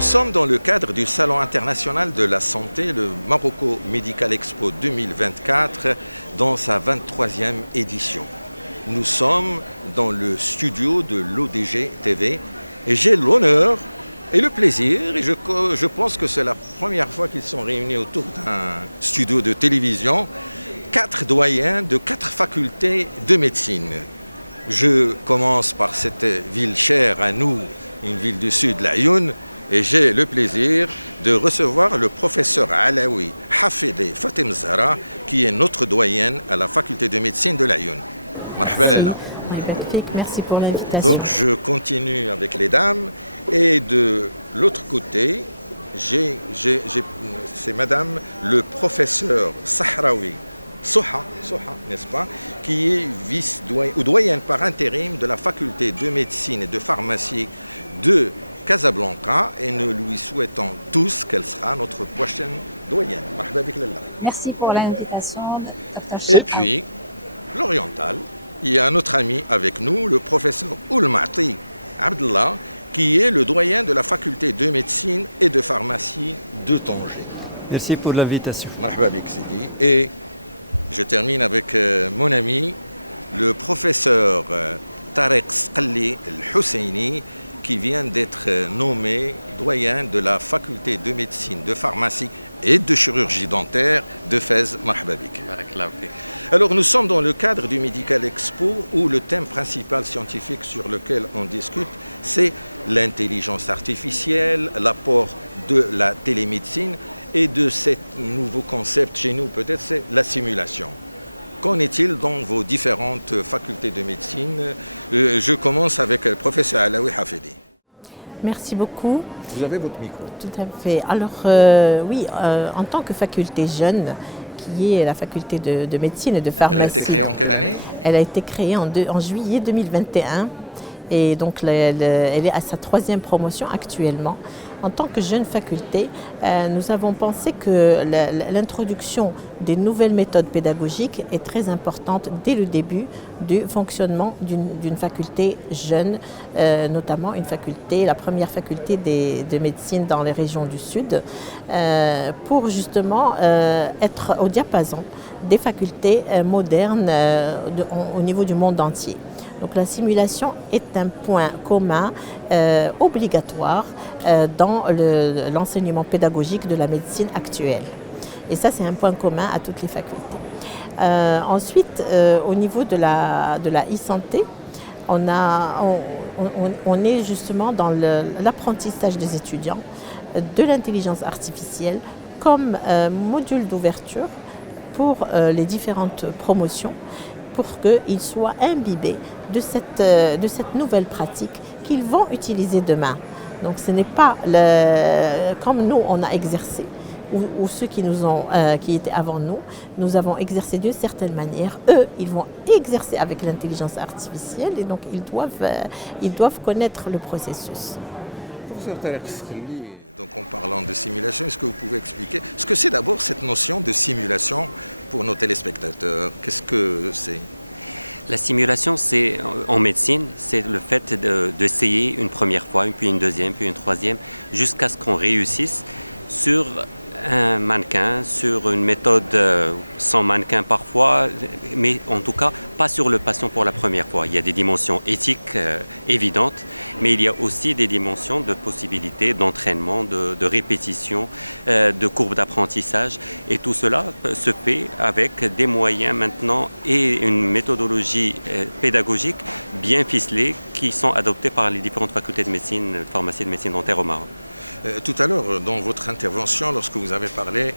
Nous sommes dans le cadre du Salon international de la santé, le Morocco Medical Expo 2024, dans sa 23e édition. Nous sommes dans le studio de l'ODG TV et j'ai l'honneur et le plaisir, et je pense que c'est la première fois qu'ils sont réunis autour d'un studio de télévision, 4 doyens de 4 facultés de médecine. Je commence par cette ville chère à nous, une ville du sud, l'Aïoun, et j'ai le plaisir de recevoir le professeur Alaoui Hafidi Fatim Zahra, qui est notre doyenne à la faculté de médecine de l'Aïoun. Marhaba lalla. Merci pour l'invitation. Donc je continue avec les dames, et de l'autre côté, c'est madame le professeur Sahraoui Soha, n'est-ce pas, qui est vice-doyenne ou doyenne par intérim de la faculté de médecine et de pharmacie de Casablanca, et nous lui souhaitons tous qu'elle sera notre prochaine doyenne. Merci pour l'invitation. Et puis, l'oriental, il y a un autre ami avec nous, le professeur Oulmati Abdallah, qui est le doyen de la faculté de médecine et de pharmacie de Tanger. Merci pour l'invitation. Marhaba bik Sidi. Et je termine avec mon ami, le professeur Tarek Sqalli El-Husseini, qui vient d'être nommé doyen de la faculté de médecine, de pharmacie et de chirurgie dentaire de Fès. Marhaba bik. Alors nous sommes dans le cadre du Medical Expo où le thème principal scientifique sur lequel on discute, c'est l'intelligence artificielle, l'apport de la télémédecine et de ce nouveau concept chez nous peut-être, c'est la simulation. Qu'en est-il dans vos différentes facultés de médecine? Je commence avec le professeur Alaoui Hafidi. Merci beaucoup. Vous avez votre micro. Tout à fait. Alors oui, en tant que faculté jeune, qui est la faculté de médecine et de pharmacie. Elle a été créée en quelle année? Elle a été créée en juillet 2021 et donc elle est à sa 3e promotion actuellement. En tant que jeune faculté, nous avons pensé que l'introduction des nouvelles méthodes pédagogiques est très importante dès le début du fonctionnement d'une faculté jeune, notamment la première faculté de médecine dans les régions du Sud, pour justement être au diapason des facultés modernes au niveau du monde entier. Donc la simulation est un point commun obligatoire dans l'enseignement pédagogique de la médecine actuelle. Et ça, c'est un point commun à toutes les facultés. Ensuite, au niveau de la e-santé, on est justement dans l'apprentissage des étudiants de l'intelligence artificielle comme module d'ouverture pour les différentes promotions, pour qu'ils soient imbibés de cette nouvelle pratique qu'ils vont utiliser demain. Donc ce n'est pas comme nous on a exercé, ou ceux qui étaient avant nous, nous avons exercé d'une certaine manière. Eux, ils vont exercer avec l'intelligence artificielle et donc ils doivent connaître le processus. Professeur Tarek Sqalli, donc en parlant de simulation, est-ce que vous pouvez expliquer ce que c'est d'abord cette notion de simulation pour nos téléspectateurs? Qu'est-ce que c'est? La simulation, en médecine, c'est le fait d'essayer une première fois, puis une deuxième, puis une troisième, jusqu'à ce qu'on réussisse sur un mannequin, sur une méthode sans mannequin parfois, mais en tout cas pas sur le patient pour la première fois. Il y a des dimensions éthiques évidentes, mais il y a aussi des dimensions de possibilités d'entraînement, de répétition, de courbes d'apprentissage, et tout cela se fait avec des moyens maintenant et une méthodologie pédagogique bien ficelée qui sont adoptés par les différentes facultés de médecine, de pharmacie et de médecine dentaire au Maroc. Tout à l'heure, dans votre intervention, lorsque vous avez parlé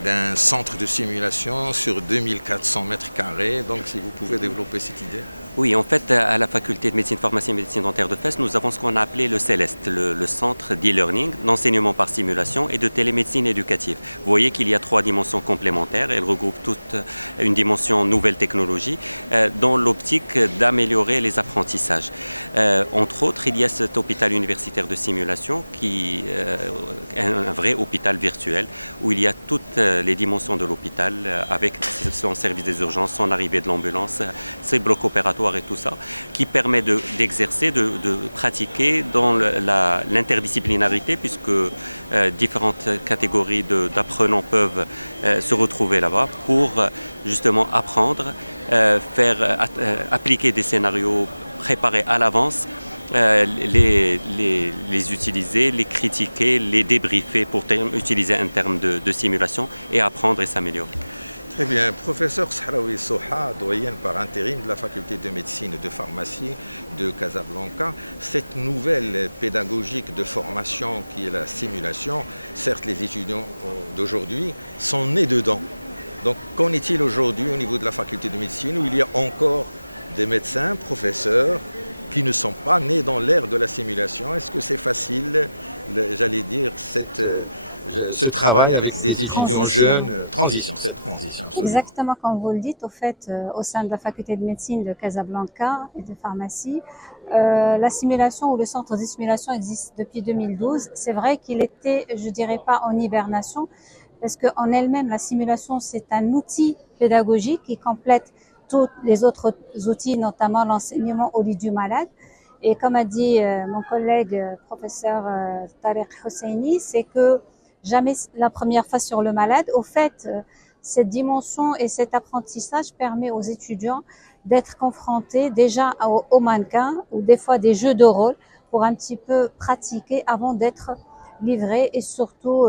d'un centre de simulation sur 2400 mètres carrés. Donc, si vous pouvez développer cette idée. Oui, en fait, à la faculté de médecine, pharmacie et médecine dentaire de Fès, nous avons ce qu'on a appelé le CELEST, le centre d'e-learning, d'enseignement par simulation et de télémédecine éducative. Vous voyez qu'il y a 3 dimensions complémentaires. Elles regroupent toute une dimension nouvelle technologie dans l'optique d'améliorer les apprentissages. Entre autres, il y a cet hôpital universitaire de simulation qui est un vrai hôpital virtuel où il y a toutes les dimensions de l'hôpital avec son service des urgences, son arrivée de l'ambulance, ses blocs opératoires laboratoire et tout ça, qui permet d'exercer, de pratiquer dans l'interdisciplinarité, puisque différentes catégories d'apprenants peuvent se retrouver là-bas pour justement apprendre, appliquer des scénarios préparés à l'avance, les utiliser, les critiquer, les débriefer pour utiliser un terme de simulation et apprendre et s'améliorer. Très bien. Professeur Sahraoui Soha, doyenne par intérim de la faculté de médecine et de pharmacie de Casablanca, cette nouvelle pédagogique de formation qui est la simulation, certes les étudiants d'aujourd'hui sont nés dedans. Donc qu'en est-il aujourd'hui au niveau de la faculté de médecine où il y a encore des médecins, professeurs qui ne sont pas nés dans l'ère de la simulation? Est-ce que c'est facile, j'allais dire, ce travail avec des étudiants jeunes, cette transition. Exactement comme vous le dites, au fait, au sein de la faculté de médecine de Casablanca et de pharmacie, la simulation ou le centre de simulation existe depuis 2012. C'est vrai qu'il était, je dirais pas en hibernation, parce qu'en elle-même, la simulation, c'est un outil pédagogique qui complète tous les autres outils, notamment l'enseignement au lit du malade. Et comme a dit mon collègue professeur Tariq Hosseini, c'est que jamais la première fois sur le malade. Au fait, cette dimension et cet apprentissage permet aux étudiants d'être confrontés déjà aux mannequins ou des fois des jeux de rôle pour un petit peu pratiquer avant d'être livrés et surtout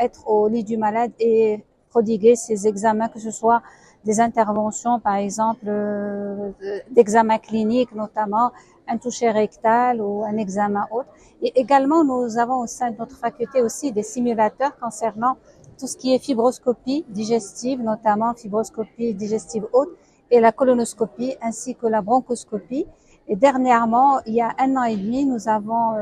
être au lit du malade et prodiguer ces examens, que ce soit des interventions, par exemple, d'examens cliniques, notamment un toucher rectal ou un examen autre. Et également, nous avons au sein de notre faculté aussi des simulateurs concernant tout ce qui est fibroscopie digestive, notamment fibroscopie digestive haute et la colonoscopie ainsi que la bronchoscopie. Et dernièrement, il y a 1 an et demi, nous avons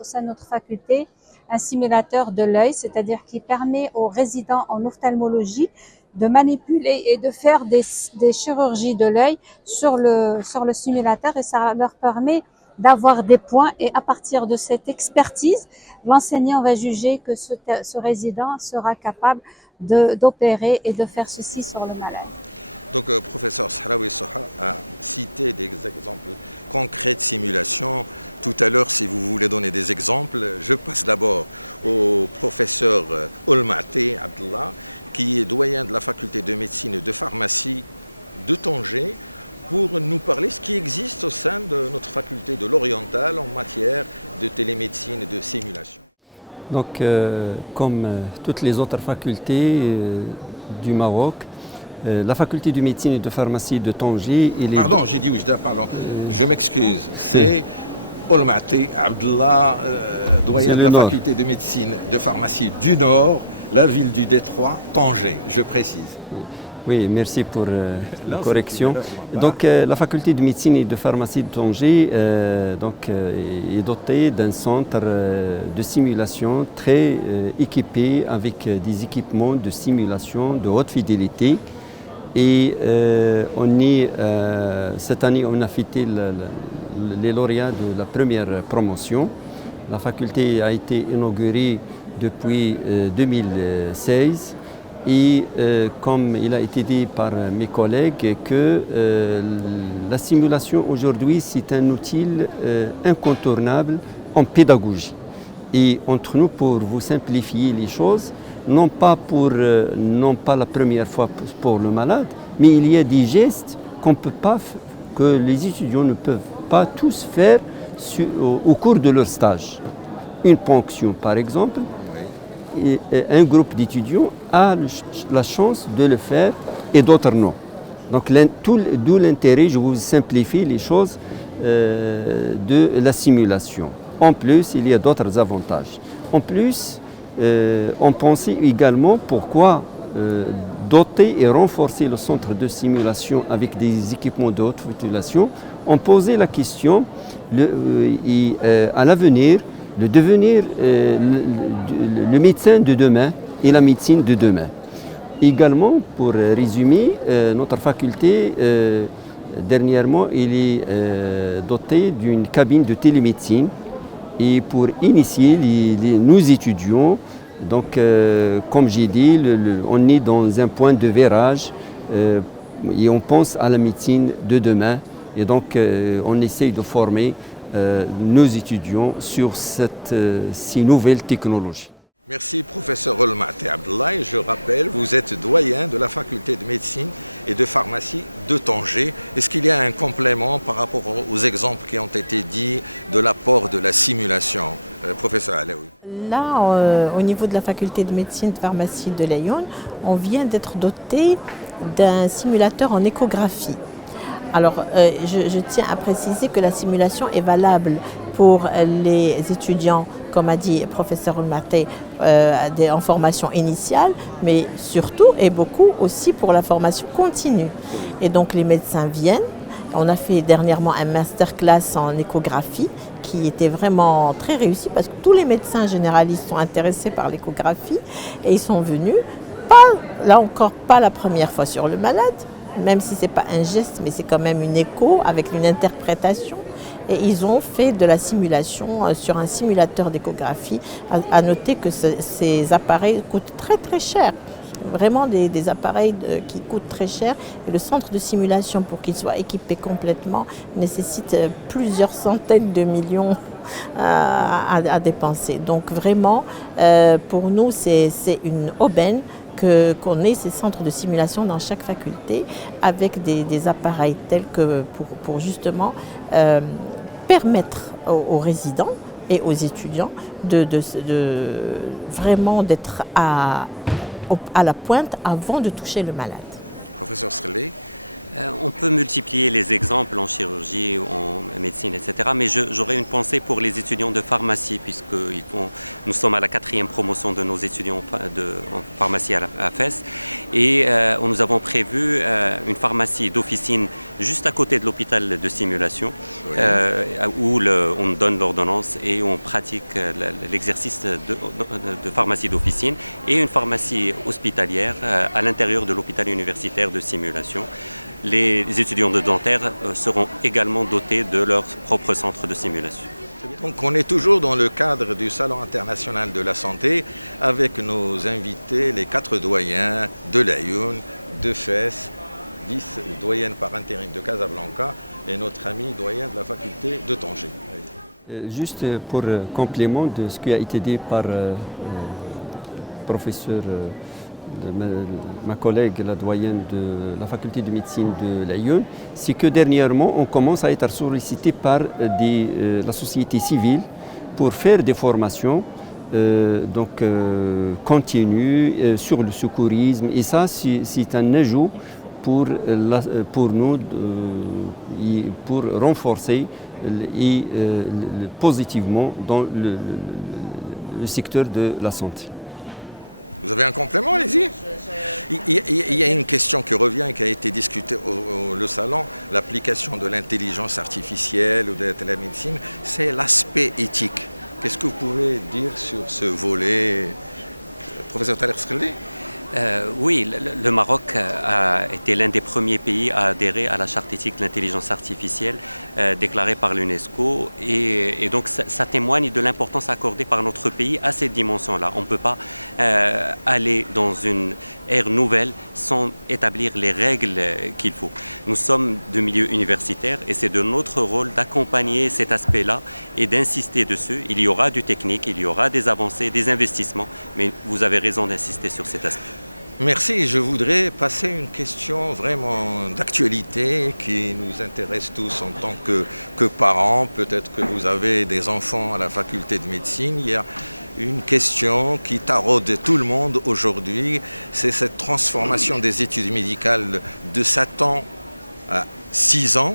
au sein de notre faculté un simulateur de l'œil, c'est-à-dire qui permet aux résidents en ophtalmologie de manipuler et de faire des chirurgies de l'œil sur le simulateur, et ça leur permet d'avoir des points, et à partir de cette expertise, l'enseignant va juger que ce résident sera capable d'opérer et de faire ceci sur le malade. Donc, professeur Sahraoui Soha a cité des exemples concrets de simulation. Tout à l'heure, si vous voulez donner des exemples, je passe d'abord au professeur Olmati Abdallah, qui est doyen de la faculté de médecine et de pharmacie de Tanger, pour nous parler de ce qui existe au sein de notre faculté de l'oriental en matière de télémédecine et de simulation. Donc, comme toutes les autres facultés du Maroc, la faculté de médecine et de pharmacie de Tanger... Pardon, j'ai dit oui, pardon, je m'excuse, c'est Olmati Abdallah, doyen de la faculté de médecine et de pharmacie du Nord, la ville du Détroit, Tanger, je précise. Oui, merci pour la correction. Donc, la faculté de médecine et de pharmacie de Tanger est dotée d'un centre de simulation très équipé avec des équipements de simulation de haute fidélité. Et cette année, on a fêté les lauréats de la première promotion. La faculté a été inaugurée depuis 2016 et comme il a été dit par mes collègues que la simulation aujourd'hui c'est un outil incontournable en pédagogie. Et entre nous, pour vous simplifier les choses, non pas la première fois pour le malade, mais il y a des gestes que les étudiants ne peuvent pas tous faire au cours de leur stage. Une ponction par exemple, et un groupe d'étudiants a la chance de le faire et d'autres non. Donc d'où l'intérêt, je vous simplifie les choses de la simulation. En plus, il y a d'autres avantages. En plus, on pensait également pourquoi doter et renforcer le centre de simulation avec des équipements de haute fidélité. On posait la question à l'avenir de devenir le médecin de demain et la médecine de demain. Également, pour résumer, notre faculté, dernièrement, elle est dotée d'une cabine de télémédecine et pour initier nos étudiants. Donc, comme j'ai dit, on est dans un point de virage et on pense à la médecine de demain Et donc, on essaye de former nos étudiants sur ces nouvelles technologies. Merci professeur Olmate Abdallah. Je rappelle, vous êtes doyen de la faculté de médecine et de pharmacie de Tanger. Est-ce qu'il y a un complément par rapport aux exemples qui ont été dits de l'apport de la simulation, professeur Alaoui? Là, au niveau de la faculté de médecine et de pharmacie de Laayoune, on vient d'être doté d'un simulateur en échographie. Alors, je tiens à préciser que la simulation est valable pour les étudiants, comme a dit le professeur Olmate, en formation initiale, mais surtout et beaucoup aussi pour la formation continue. Et donc, les médecins viennent. On a fait dernièrement un masterclass en échographie qui était vraiment très réussi parce que tous les médecins généralistes sont intéressés par l'échographie et ils sont venus, là encore pas la première fois sur le malade, même si ce n'est pas un geste, mais c'est quand même une écho avec une interprétation. Et ils ont fait de la simulation sur un simulateur d'échographie. À noter que ces appareils coûtent très très cher. Vraiment des appareils qui coûtent très cher. Et le centre de simulation, pour qu'il soit équipé complètement, nécessite plusieurs centaines de millions à dépenser. Donc vraiment, pour nous, c'est une aubaine qu'on ait ces centres de simulation dans chaque faculté avec des appareils tels que pour justement permettre aux résidents et aux étudiants de vraiment d'être à la pointe avant de toucher le malade. Professeur Srelé. On peut multiplier les exemples en chirurgie, en médecine, etc. Mais j'aurais une pensée pour les étudiants de pharmacie, puisque nous sommes à la 4e promotion de nos étudiants en pharmacie à Fès. Et nous avons prévu une pharmacie d'officine juste à côté de l'hôpital de simulation, oui. Où on donne l'ordonnance et on pratique l'exercice de pharmacie d'officine, et une pharmacie hospitalière à l'intérieur de l'hôpital universitaire de simulation. Les étudiants de dentaire seront également dotés de leur propre centre de simulation. Donc on est toujours dans le cadre du Salon international de la santé avec nos invités, les 4 doyens de Laayoune, de Fès, vice-doyenne par intérim de Casablanca et notre ami doyen de la faculté de Tanger. Juste pour complément de ce qui a été dit par professeur ma collègue, la doyenne de la faculté de médecine de Laayoune, c'est que dernièrement, on commence à être sollicité par la société civile pour faire des formations continues sur le secourisme. Et ça, c'est un ajout pour nous, pour renforcer positivement dans le secteur de la santé. Vous avez un complément, allez-y. Il y a une question qui revient et qui a été discutée au salon, l'application de l'intelligence artificielle ou de la médecine, c'est l'aspect éthique. Qu'est-ce que vous pouvez dire sur ce volet, professeur Taler Srelé? Oui, le Maroc a été l'un des premiers pays à adhérer à la charte éthique de l'intelligence artificielle déclarée par l'UNESCO, et donc ça témoigne de l'importance accordée par notre pays à cette dimension-là. On ne peut pas aller dans une ère nouvelle sans établir les règles qu'il faut. Nous sommes de milieu universitaire et c'est de notre rôle d'accompagner cet aspect-là et d'insister dessus. Il y aura du technique, il y aura des avancées, des investissements, mais vous avez raison d'insister sur cet aspect. Merci. Je voudrais passer une question vraiment d'actualité qui nous intéresse tous en tant que parents. Peut-être que vous avez des enfants à la faculté de médecine. Il y a une question qui taraude tout le monde aujourd'hui, c'est cette transformation des études médicales de 7 ans à 6 ans.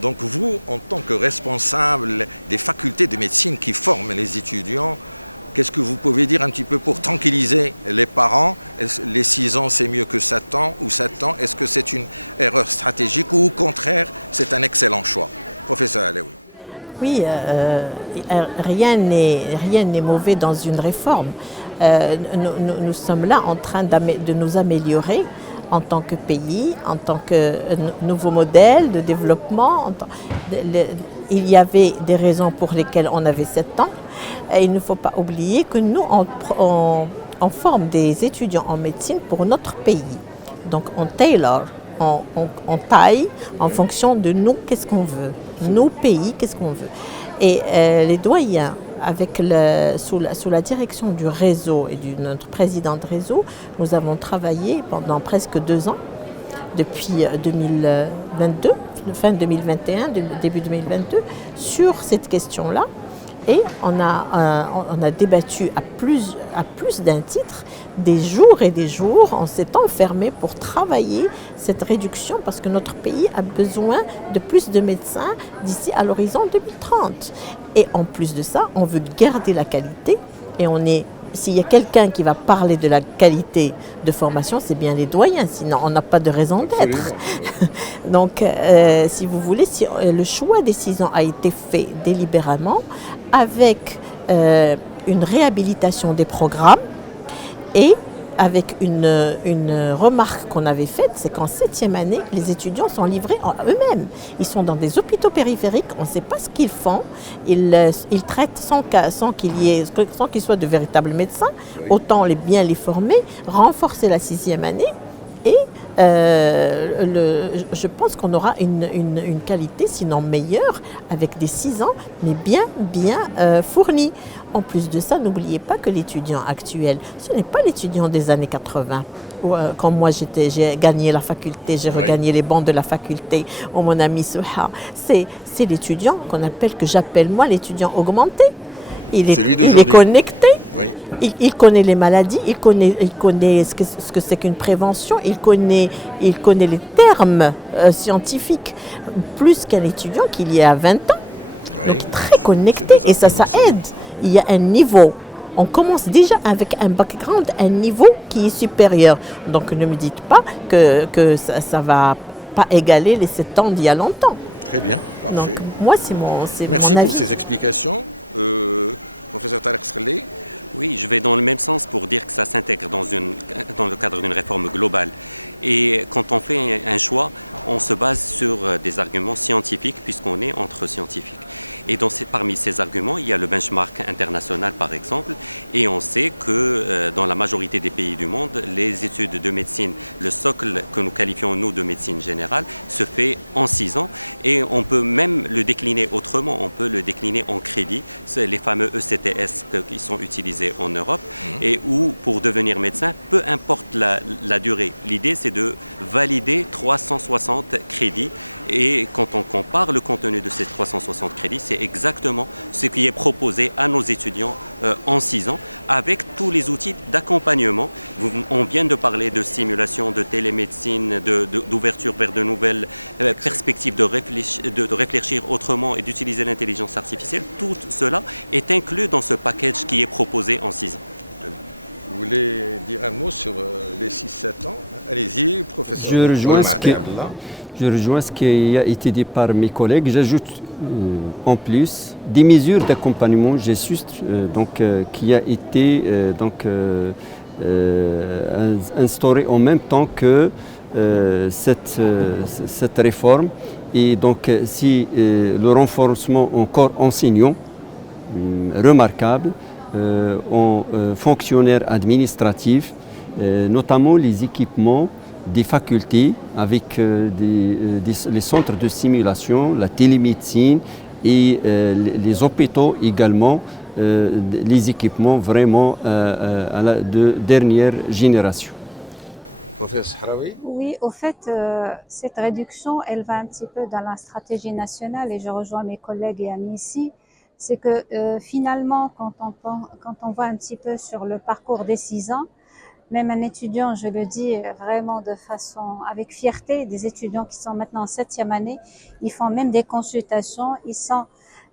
Donc vous, en tant que responsable des facultés de médecine qui forment les étudiants, qu'est-ce que vous pouvez dire un petit peu pour tranquilliser les parents? Les 6 ans, c'est mieux que 7 ans ou 7 ans? Est-ce que c'est une erreur stratégique ou au contraire, c'est un excellent choix? Professeur Alaoui. Oui, rien n'est mauvais dans une réforme. Nous sommes là en train de nous améliorer en tant que pays, en tant que nouveau modèle de développement. Il y avait des raisons pour lesquelles on avait 7 ans. Et il ne faut pas oublier que nous, on forme des étudiants en médecine pour notre pays. Donc on on taille en fonction de nous, qu'est-ce qu'on veut, nos pays, qu'est-ce qu'on veut. Et les doyens, sous la direction du réseau et de notre président de réseau, nous avons travaillé pendant presque 2 ans, depuis 2022, fin 2021, début 2022, sur cette question-là. Et on a débattu à plus d'un titre, des jours et des jours, on s'est enfermé pour travailler cette réduction parce que notre pays a besoin de plus de médecins d'ici à l'horizon 2030. Et en plus de ça, on veut garder la qualité et s'il y a quelqu'un qui va parler de la qualité de formation, c'est bien les doyens, sinon on n'a pas de raison d'être. Donc, si vous voulez, le choix des 6 ans a été fait délibérément avec une réhabilitation des programmes et avec une remarque qu'on avait faite, c'est qu'en 7e année, les étudiants sont livrés à eux-mêmes. Ils sont dans des hôpitaux périphériques, on ne sait pas ce qu'ils font. Ils traitent sans qu'ils soient de véritables médecins. Autant bien les former, renforcer la 6e année. Et je pense qu'on aura une qualité, sinon meilleure, avec des 6 ans, mais bien fournis. En plus de ça, n'oubliez pas que l'étudiant actuel, ce n'est pas l'étudiant des années 80. Quand moi j'ai gagné la faculté, j'ai regagné les bancs de la faculté, mon ami Souha. C'est l'étudiant que j'appelle moi l'étudiant augmenté. Il est connecté, oui. Il connaît les maladies, il connaît ce que c'est qu'une prévention, il connaît les termes scientifiques, plus qu'un étudiant qu'il y a 20 ans. Oui. Donc très connecté et ça aide. Il y a un niveau. On commence déjà avec un background, un niveau qui est supérieur. Donc ne me dites pas que ça ne va pas égaler les 7 ans d'il y a longtemps. Très bien, parfait. Donc, moi, c'est mon Merci avis. pour ces explications. Professeur Tarek Srli. Oui, je vais dans le même sens pour dire que ça s'intègre dans le cadre d'une réforme globale. Et quand on fait un choix, on se base sur des arguments scientifiques puisqu'on est entre scientifiques. Et parmi ces arguments, il y a le benchmark international par exemple. Et on sait que dans la majorité des pays du monde, les études de médecine, le socle que nous qualifions nous de médecine générale, se fait en 6 ans. Et on peut même le décliner autrement, on peut le décliner en crédit. C'est les fameux ECTS qui sont utilisés en Europe et où pour devenir médecin, peu importe la durée, l'idée c'est de valider 360 crédits et quand on compare le contenu de ces 360 crédits, c'est exactement ce qui est proposé à nos étudiants en 6 ans avec tous les outils d'accompagnement. On vient de parler de stimulation, de télémédecine, d'ouverture vers de nouvelles perspectives de réfléchir autrement et d'utiliser l'intelligence artificielle. Tout cela est inclus dans ce package qui est proposé en 6 ans. Vous voulez dire un mot sur les 6-7 ans? Allez-y, professeur. Je rejoins ce qui a été dit par mes collègues. J'ajoute en plus des mesures d'accompagnement qui a été instaurées en même temps que cette réforme. Et donc, si le renforcement en corps enseignant, remarquable, en fonctionnaires administratifs, notamment les équipements des facultés avec les centres de simulation, la télémédecine et les hôpitaux également, les équipements vraiment de dernière génération. Professeur Sahraoui. Oui, au fait, cette réduction, elle va un petit peu dans la stratégie nationale et je rejoins mes collègues et amis ici. C'est que finalement, quand on voit un petit peu sur le parcours des 6 ans, même un étudiant, je le dis vraiment de façon avec fierté, des étudiants qui sont maintenant en 7e année, ils font même des consultations, ils sont,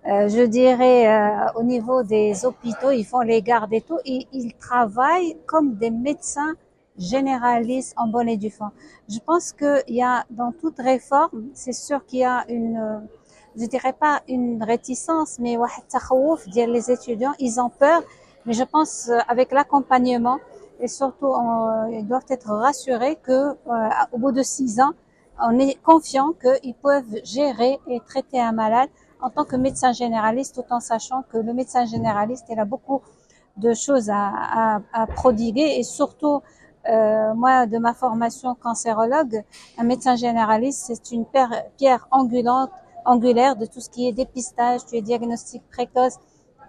je dirais, au niveau des hôpitaux, ils font les gardes et tout, et ils travaillent comme des médecins généralistes en bonne et due forme. Je pense qu'il y a dans toute réforme, c'est sûr qu'il y a je dirais pas une réticence, mais les étudiants, ils ont peur, mais je pense avec l'accompagnement, et surtout, ils doivent être rassurés que, au bout de 6 ans, on est confiant qu'ils peuvent gérer et traiter un malade en tant que médecin généraliste, tout en sachant que le médecin généraliste, il a beaucoup de choses à prodiguer et surtout Moi, de ma formation cancérologue, un médecin généraliste, c'est une pierre angulaire de tout ce qui est dépistage, tout ce qui est diagnostic précoce,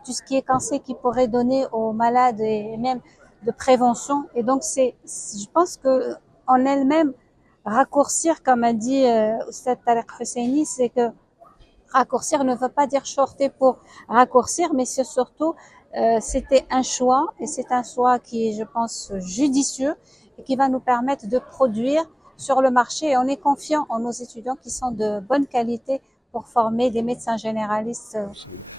tout ce qui est cancer qui pourrait donner aux malades et même de prévention. Et donc, je pense que en elle-même, raccourcir, comme a dit Oustad Tariq Husseini, c'est que raccourcir ne veut pas dire shorter pour raccourcir, mais c'est surtout c'était un choix, et c'est un choix qui est, je pense, judicieux et qui va nous permettre de produire sur le marché. Et on est confiant en nos étudiants qui sont de bonne qualité pour former des médecins généralistes.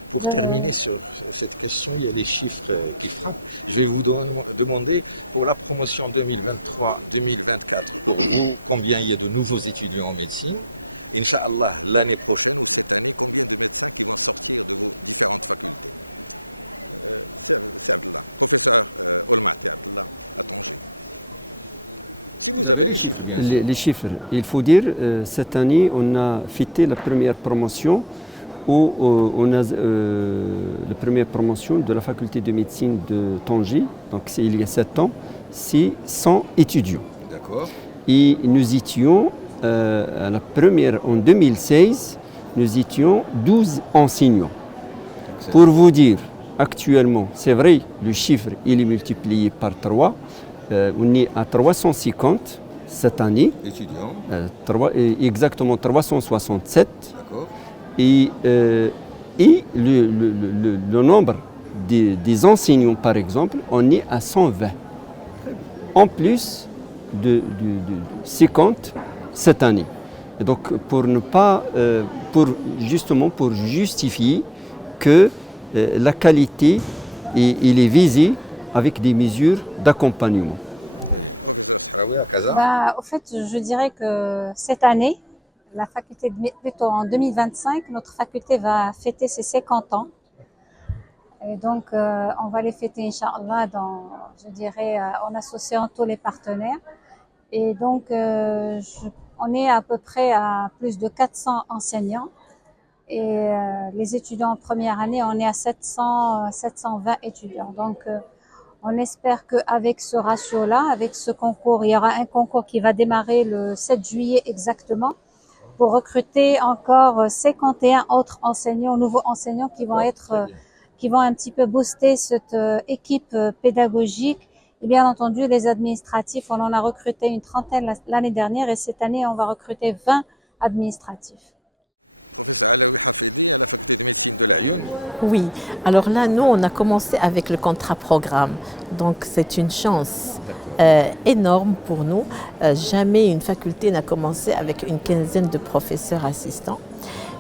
Pour terminer sur cette question, il y a les chiffres qui frappent. Je vais vous demander pour la promotion 2023-2024, pour vous, combien il y a de nouveaux étudiants en médecine. Inch'Allah, l'année prochaine ou cette année, combien de médecins qui vont sortir de vos différentes facultés? C'est Abdallah. Professeur Olmati Abdallah, à Tanger. Si vous avez les chiffres, bien sûr. Les chiffres. Il faut dire, cette année, on a fêté la première promotion on a la première promotion de la faculté de médecine de Tanger. Donc, il y a 7 ans, c'est 100 étudiants. D'accord. Et nous étions, à la première, en 2016, nous étions 12 enseignants. Pour vous dire, actuellement, c'est vrai, le chiffre il est multiplié par 3. On est à 350 cette année. Étudiants. Exactement 367. D'accord. Et le nombre des enseignants, par exemple, on est à 120. En plus de 50 cette année. Et donc, pour justifier que la qualité il est visée avec des mesures d'accompagnement. Professeur Sahraoui à Casa. Au fait, je dirais que cette année, la faculté plutôt en 2025, notre faculté va fêter ses 50 ans. Et donc, on va les fêter, Inch'Allah, en associant tous les partenaires. Et donc, on est à peu près à plus de 400 enseignants. Et les étudiants en première année, on est à 720 étudiants. Donc, on espère qu'avec ce ratio-là, avec ce concours, il y aura un concours qui va démarrer le 7 juillet exactement pour recruter encore 51 autres enseignants, nouveaux enseignants qui vont qui vont un petit peu booster cette équipe pédagogique. Et bien entendu, les administratifs, on en a recruté une trentaine l'année dernière et cette année, on va recruter 20 administratifs. Professeur Alaoui Hafidi à la faculté de médecine de l'Aïoun. Oui, alors là, nous, on a commencé avec le contrat programme. Donc, c'est une chance énorme pour nous. Jamais une faculté n'a commencé avec une quinzaine de professeurs assistants.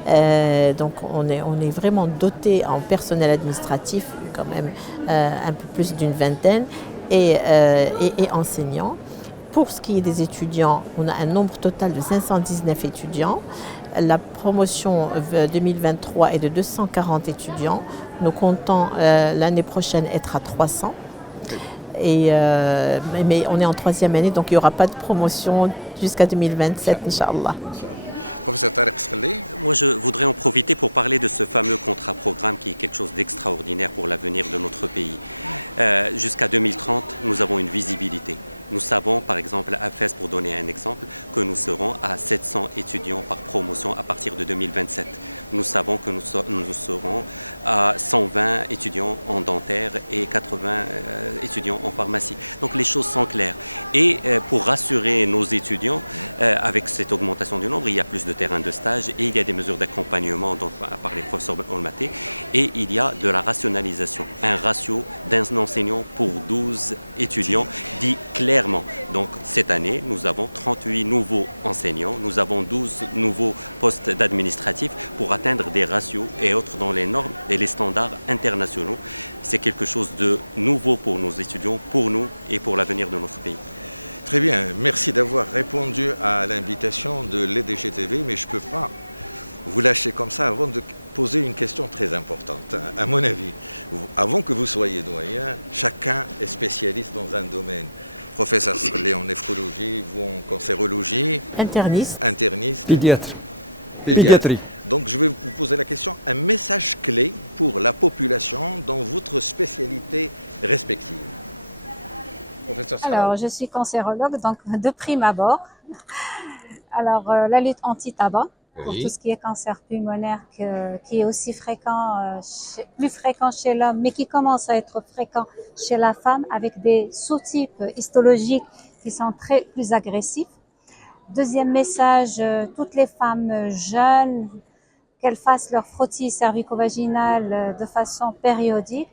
Donc, on est vraiment doté en personnel administratif, quand même un peu plus d'une vingtaine, et enseignants. Pour ce qui est des étudiants, on a un nombre total de 519 étudiants. La promotion 2023 est de 240 étudiants. Nous comptons l'année prochaine être à 300. Mais on est en 3e année, donc il n'y aura pas de promotion jusqu'à 2027, Inch'Allah. Professeur Tariq Skhalli. Moi, je voudrais en profiter pour parler de ce fameux contrat programme qui est quelque chose d'extraordinaire pour l'avenir de notre pays. Jusqu'à 2030, nous avons une visibilité. Nous savons, par exemple, à FES, pour donner un exemple, que nous serons à 700 étudiants par promotion à partir de 2027. Nous savons que nous serons à 120 étudiants en dentaire et 80 étudiants en pharmacie. Donc les choses sont claires. Et pour rassurer nos étudiants, avec cette augmentation du nombre, il y a plus de terrains de stage et il y a des mesures d'accompagnement par les professeurs Olmati et il y a de la rationalisation. Un ratio d'un enseignant pour 12 étudiants dit clairement. Donc cette année, nous avons 38 nouveaux enseignants, nous avons 12 nouveaux postes d'administratifs pour atteindre des ratios et autres dans les normes et les standards internationaux. C'est quelque chose de nouveau pour nos étudiants, pour nous et pour l'avenir de notre pays. Très bien, merci d'avoir répondu à l'invitation de l'EDGTV, mais je ne peux pas vous lâcher comme ça avant de poser une question très importante. À mon avis, avant que vous soyez doyen, chacun est spécialiste dans un domaine. Professeur Skhali en néphrologie, vous en cancérologie. Interniste. Pédiatrie. Donc je vais vous poser la question, un message clé pour la population dans votre spécialité respective. professeur Salah. Alors, je suis cancérologue, donc de prime abord. Alors, la lutte anti-tabac, pour tout ce qui est cancer pulmonaire, qui est aussi fréquent, plus fréquent chez l'homme, mais qui commence à être fréquent chez la femme, avec des sous-types histologiques qui sont plus agressifs. Deuxième message, toutes les femmes jeunes, qu'elles fassent leur frottis cervico-vaginal de façon périodique,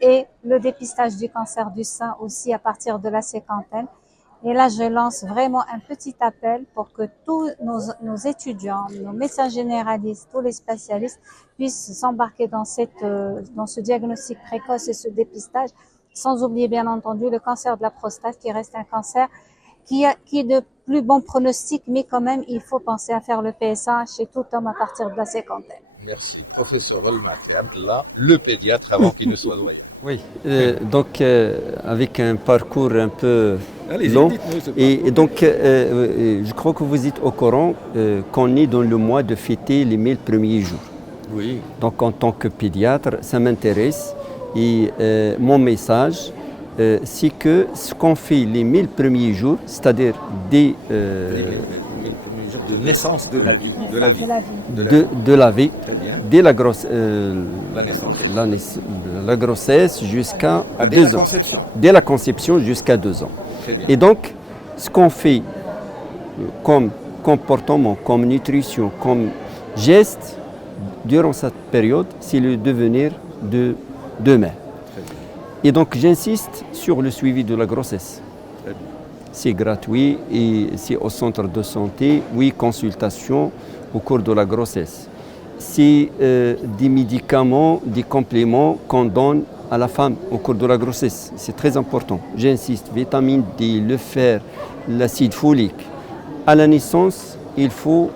et le dépistage du cancer du sein aussi à partir de la cinquantaine. Et là, je lance vraiment un petit appel pour que tous nos étudiants, nos médecins généralistes, tous les spécialistes puissent s'embarquer dans ce diagnostic précoce et ce dépistage, sans oublier bien entendu le cancer de la prostate qui reste un cancer qui est de plus bon pronostic, mais quand même, il faut penser à faire le PSA chez tout homme à partir de la cinquantaine. Merci. Professeur Olmati Abdallah, le pédiatre avant qu'il ne soit doyen. Oui. Donc, avec un parcours un peu long, et donc, je crois que vous êtes au courant qu'on est dans le mois de fêter les 1000 premiers jours. Oui. Donc, en tant que pédiatre, ça m'intéresse. Et mon message, c'est que ce qu'on fait les 1000 premiers jours, c'est-à-dire dès de naissance de la vie. De la vie. De la vie, Très bien. dès la grossesse jusqu'à Dès 2 la ans. conception. Dès la conception jusqu'à 2 ans. Très bien. Et donc, ce qu'on fait comme comportement, comme nutrition, comme geste, durant cette période, c'est le devenir de demain. Et donc, j'insiste sur le suivi de la grossesse. C'est gratuit et c'est au centre de santé, oui, consultation au cours de la grossesse. C'est des médicaments, des compléments qu'on donne à la femme au cours de la grossesse. C'est très important. J'insiste, vitamine D, le fer, l'acide folique. À la naissance, il faut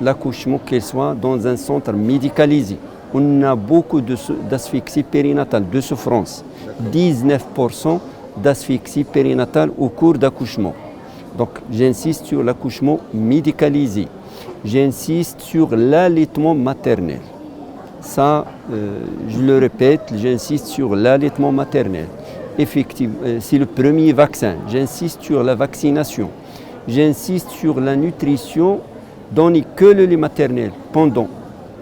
l'accouchement qu'elle soit dans un centre médicalisé. On a beaucoup d'asphyxie périnatale, de souffrance. 19% d'asphyxie périnatale au cours d'accouchement. Donc j'insiste sur l'accouchement médicalisé. J'insiste sur l'allaitement maternel. Ça, je le répète, j'insiste sur l'allaitement maternel. Effectivement, c'est le premier vaccin. J'insiste sur la vaccination. J'insiste sur la nutrition, donner que le lait maternel pendant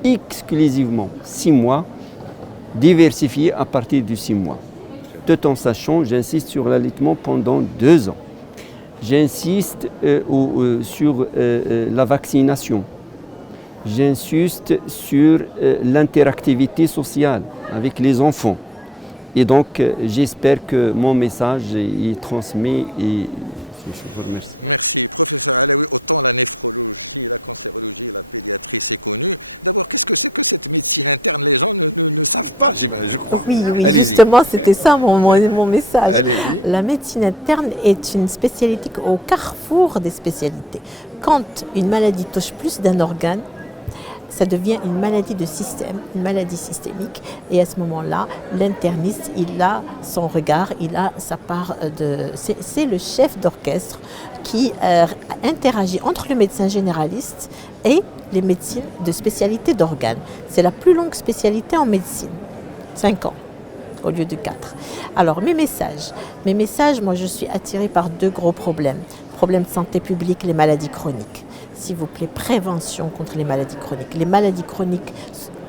exclusivement 6 mois, diversifié à partir de 6 mois. Tout en sachant, j'insiste sur l'allaitement pendant 2 ans. J'insiste sur la vaccination. J'insiste sur l'interactivité sociale avec les enfants. Et donc, j'espère que mon message est transmis et je vous remercie. Merci. Professeur Alaoui, autant la néphrologie, la cancérologie, la pédiatrie, c'est connu. D'abord, qu'est-ce que c'est que cette médecine interne? Les gens ne savent pas, je crois. Oui, Allez-y. justement, c'était ça mon message. Allez-y. La médecine interne est une spécialité au carrefour des spécialités. Quand une maladie touche plus d'un organe, ça devient une maladie de système, une maladie systémique. Et à ce moment-là, l'interniste, il a son regard, il a sa part de... C'est le chef d'orchestre qui interagit entre le médecin généraliste et les médecines de spécialité d'organes. C'est la plus longue spécialité en médecine, 5 ans au lieu de 4. Alors, mes messages, moi je suis attirée par 2 gros problèmes. Problème de santé publique, les maladies chroniques. S'il vous plaît, prévention contre les maladies chroniques. Les maladies chroniques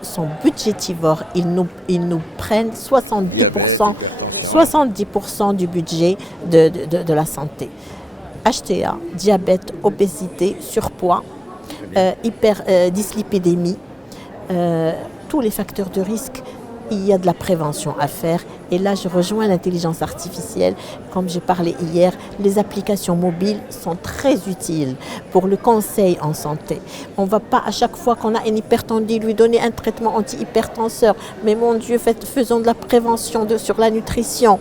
sont budgétivores. Ils nous prennent 70%, Diabète, hypertension. 70% du budget de la santé. HTA, diabète, obésité, surpoids, dyslipidémie, tous les facteurs de risque. Il y a de la prévention à faire. Et là, je rejoins l'intelligence artificielle. Comme j'ai parlé hier, les applications mobiles sont très utiles pour le conseil en santé. On ne va pas à chaque fois qu'on a une hypertendie lui donner un traitement anti-hypertenseur. Mais mon Dieu, faisons de la prévention sur la nutrition.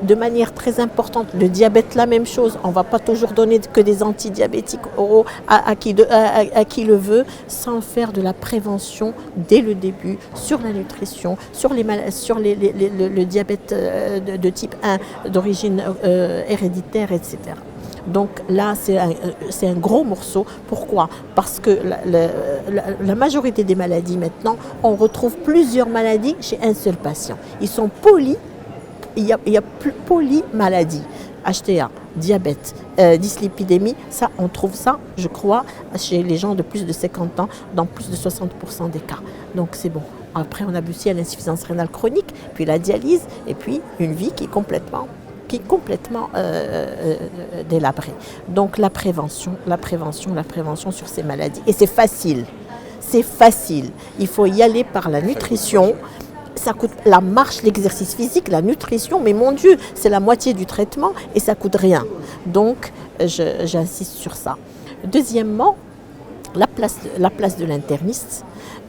De manière très importante, le diabète, la même chose. On ne va pas toujours donner que des antidiabétiques oraux à qui le veut, sans faire de la prévention dès le début sur la nutrition, sur le diabète de type 1 d'origine héréditaire, etc. Donc là, c'est un gros morceau. Pourquoi? Parce que la majorité des maladies maintenant, on retrouve plusieurs maladies chez un seul patient. Ils sont il y a plus polymaladie. HTA, diabète, dyslipidémie, ça, on trouve ça, je crois, chez les gens de plus de 50 ans, dans plus de 60% des cas. Donc c'est bon. Après, on a aussi à l'insuffisance rénale chronique, puis la dialyse, et puis une vie qui est complètement délabrée. Donc la prévention sur ces maladies. Et c'est facile. C'est facile. Il faut y aller par la nutrition. Ça coûte la marche, l'exercice physique, la nutrition, mais mon Dieu, c'est la moitié du traitement et ça coûte rien. Donc, j'insiste sur ça. Deuxièmement, la place de l'interniste,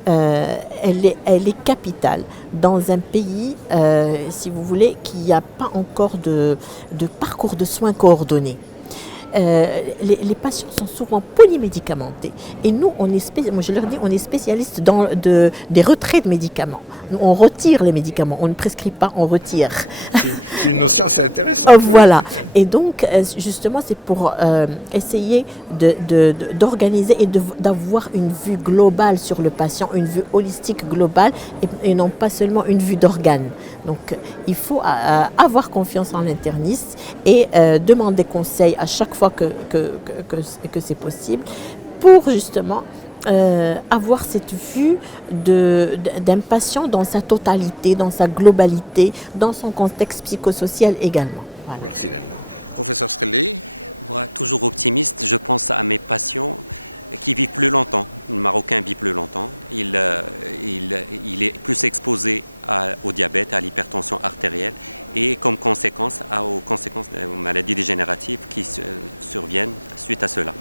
elle est capitale dans un pays, si vous voulez, qui n'a pas encore de parcours de soins coordonnés. Les patients sont souvent polymédicamentés et nous, moi je leur dis, on est spécialiste des retraits de médicaments. Nous, on retire les médicaments, on ne prescrit pas, on retire. C'est une notion assez intéressante. Voilà. Et donc, justement, c'est pour essayer d'organiser et d'avoir une vue globale sur le patient, une vue holistique globale et non pas seulement une vue d'organes. Donc, il faut avoir confiance en l'interniste et demander conseil à chaque fois que c'est possible pour justement avoir cette vue d'un patient dans sa totalité, dans sa globalité, dans son contexte psychosocial également. Voilà. Merci Lella. Professeur Srelli. Moi, toujours optimiste, je pense à mes patients qui vivent plus longtemps. Le Marocain vit plus longtemps. Il est plus exposé au diabète, à l'hypertension artérielle et comme conséquence aux maladies dégénératives qui surviennent suite à cela.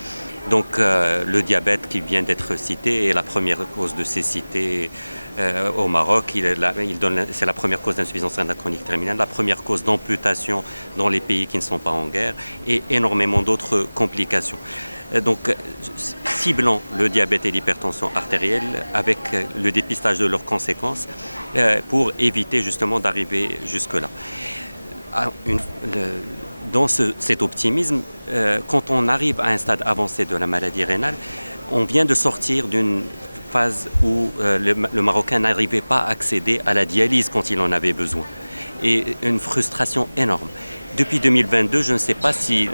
Donc le diabète qui vient d'être cité est la première cause de cécité au Maroc. C'est la première cause d'insuffisance rénale chronique terminale, la première cause d'amputation dans les pays qui ne sont pas en guerre et énormément d'autres complications. Donc, ciblant le diabète et l'hypertension artérielle avec le dépistage de leurs conséquences pour éviter justement d'arriver jusque-là. Dans cet optimisme, quand on arrive à un stade avancé de la maladie rénale, on vient de sortir d'une phase où le Marocain n'arrivait pas à accéder à la dialyse quand il en avait besoin. Et une frustration énorme. Depuis 2022, je ne sais pas si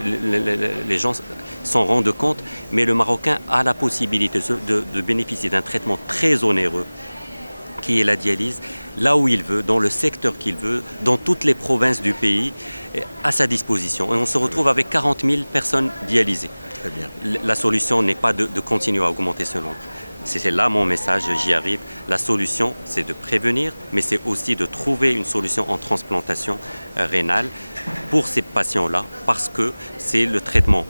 les gens s'en rendent compte, mais le Marocain a la possibilité de bénéficier d'un traitement très onéreux, qui est la dialyse, là où il veut, dans le secteur qu'il veut, dans toutes les provinces du pays, à sa disposition. Et on se retrouve avec 40 000 personnes dialysées. Très bien. La solution n'est pas de continuer à augmenter ce nombre. C'est là mon message, j'y arrive. La solution, c'est de prévenir, mais c'est aussi de trouver une solution en transplantation rénale pour ces patients-là, parce que c'est le traitement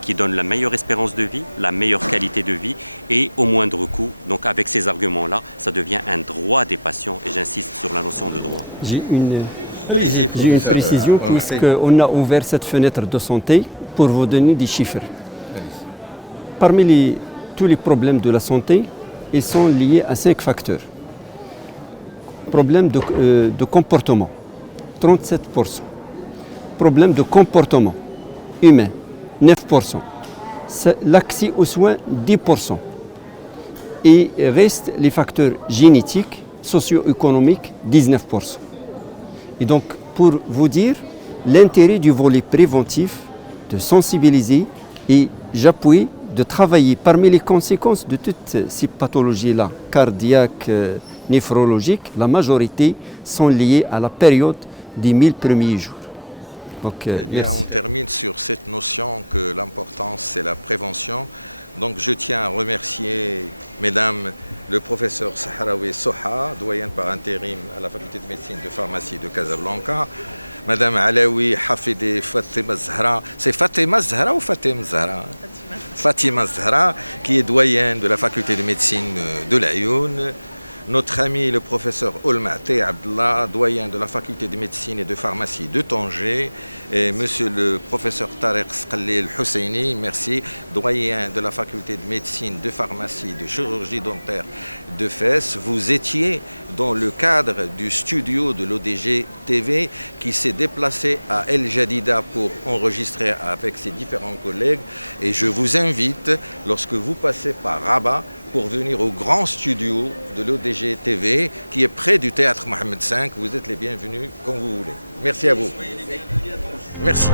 qui donne la meilleure espérance de vie, la meilleure qualité de vie et au moindre coût. Donc avec ces arguments-là, ça devient un droit des patients et j'insiste sur la notion de droit. J'ai une précision puisqu'on a ouvert cette fenêtre de santé pour vous donner des chiffres. Parmi tous les problèmes de la santé, ils sont liés à 5 facteurs. Problème de comportement, 37%. Problème de comportement humain, 9%. L'accès aux soins, 10%. Et restent les facteurs génétiques, socio-économiques, 19%. Et donc, pour vous dire, l'intérêt du volet préventif, de sensibiliser et j'appuie de travailler parmi les conséquences de toutes ces pathologies-là, cardiaques, néphrologiques, la majorité sont liées à la période des 1000 premiers jours. Donc, on termine sur cette notion que l'importance, c'est la prévention. Donc je tiens à remercier, mesdames, le professeur Sahraoui Soha, doyenne par intérim à la faculté de médecine de pharmacie de Casablanca, madame Alaoui Hafidi Fatima Zahra, c'est Fatima Zahra ou Fatima Zahra? Fatima Zahra, qui est doyenne de la faculté de médecine de l'Ayoun. Notre ami le professeur Olmate Abdallah, doyen de la faculté de médecine et de pharmacie de Tanger, et monsieur le professeur Tariq Sqalli Husseini, merci, doyen de la faculté de médecine, de pharmacie, de chirurgie dentaire de Fès. Vous étiez dans le cadre du studio de l'ODG TV qui s'est déplacé à El Jadida pour enregistrer avec ses différents collègues. Et je vous invite, lorsque vous passez par Rabat, pour venir au grand studio de l'ODG TV qui est près du théâtre Mohamed V. Vous êtes les bienvenus quand vous voulez. Merci à vous. Merci.